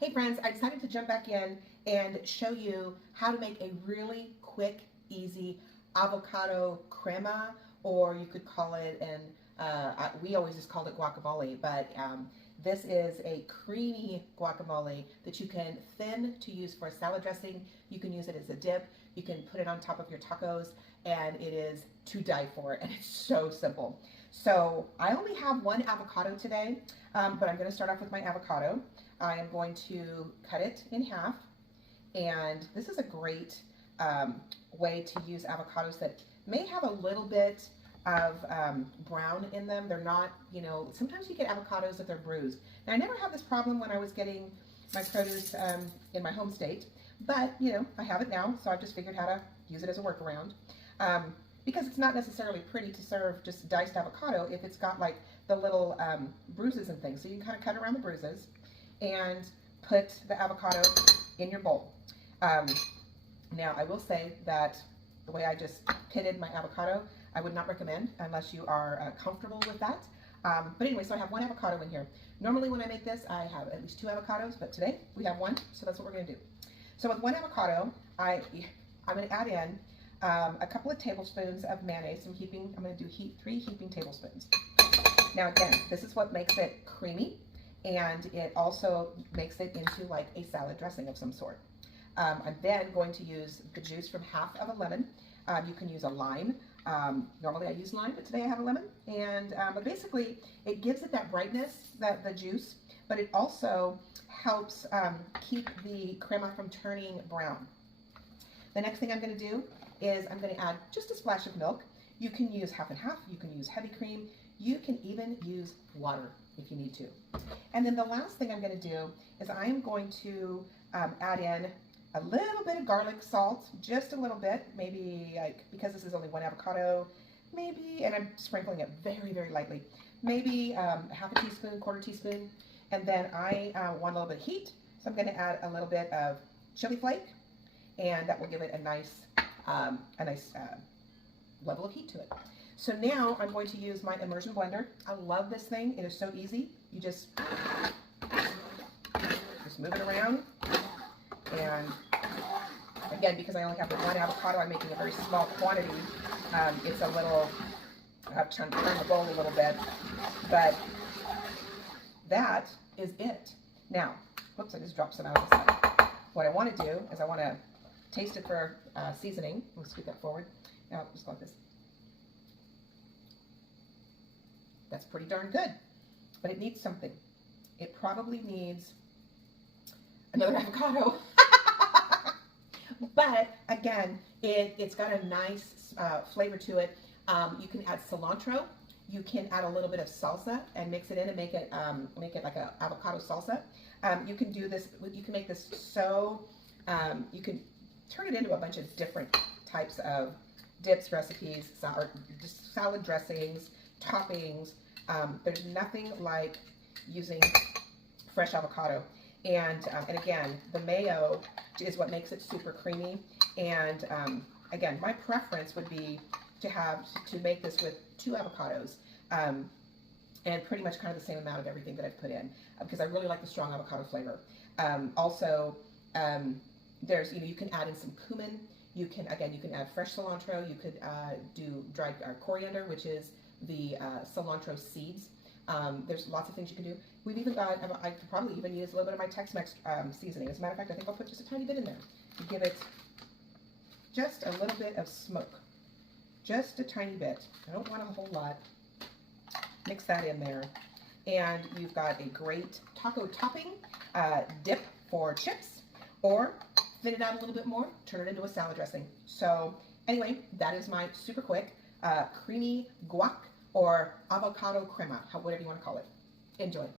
Hey friends, I decided to jump back in and show you how to make a really quick, easy avocado crema, or you could call it we always just called it guacamole, but this is a creamy guacamole that you can thin to use for a salad dressing. You can use it as a dip. You can put it on top of your tacos, and it is to die for, and it's so simple. So I only have one avocado today, but I'm going to start off with my avocado. I am going to cut it in half, and this is a great way to use avocados that may have a little bit of brown in them. They're not, sometimes you get avocados that they're bruised. Now, I never had this problem when I was getting my produce in my home state, but, I have it now, so I've just figured how to use it as a workaround. Because it's not necessarily pretty to serve just diced avocado if it's got like the little bruises and things. So you can kind of cut around the bruises and put the avocado in your bowl. Now, I will say that the way I just pitted my avocado, I would not recommend unless you are comfortable with that. But anyway, so I have one avocado in here. Normally when I make this, I have at least 2 avocados, but today we have one, so that's what we're going to do. So with one avocado, I'm going to add in a couple of tablespoons of mayonnaise. I'm going to do 3 heaping tablespoons. Now again, this is what makes it creamy, and it also makes it into like a salad dressing of some sort. I'm then going to use the juice from half of a lemon. You can use a lime. Normally I use lime, but today I have a lemon. And but basically, it gives it that brightness, the juice, but it also helps keep the crema from turning brown. The next thing I'm going to do is I'm going to add just a splash of milk. You can use half and half. You can use heavy cream. You can even use water if you need to. And then the last thing I'm going to do is I am going to add in a little bit of garlic salt, just a little bit, maybe like, because this is only one avocado, maybe, and I'm sprinkling it very, very lightly, maybe half a teaspoon, quarter teaspoon. And then I want a little bit of heat, so I'm going to add a little bit of chili flake, and that will give it a nice level of heat to it. So now I'm going to use my immersion blender. I love this thing. It is so easy. You just move it around. And again, because I only have the one avocado, I'm making a very small quantity. It's a little, I have to turn the bowl a little bit, but that is it. Now, whoops, I just dropped some out of the side. What I want to do is I want to taste it for seasoning. We'll scoot that forward. Now, just like this. That's pretty darn good, but it needs something. It probably needs another avocado. But again, it's got a nice flavor to it. You can add cilantro. You can add a little bit of salsa and mix it in and make it like an avocado salsa. You can do this. You can make this so you can turn it into a bunch of different types of dips, recipes, or just salad dressings, toppings. There's nothing like using fresh avocado. And again, the mayo is what makes it super creamy. And again, my preference would be to make this with 2 avocados and pretty much kind of the same amount of everything that I've put in because I really like the strong avocado flavor. Also, there's you can add in some cumin. You can add fresh cilantro. You could do dried coriander, which is the cilantro seeds. There's lots of things you can do. We've even got, I could probably even use a little bit of my Tex-Mex seasoning. As a matter of fact, I think I'll put just a tiny bit in there to give it just a little bit of smoke. Just a tiny bit. I don't want a whole lot. Mix that in there. And you've got a great taco topping dip for chips, or thin it out a little bit more, turn it into a salad dressing. So anyway, that is my super quick creamy guac or avocado crema, whatever you want to call it. Enjoy.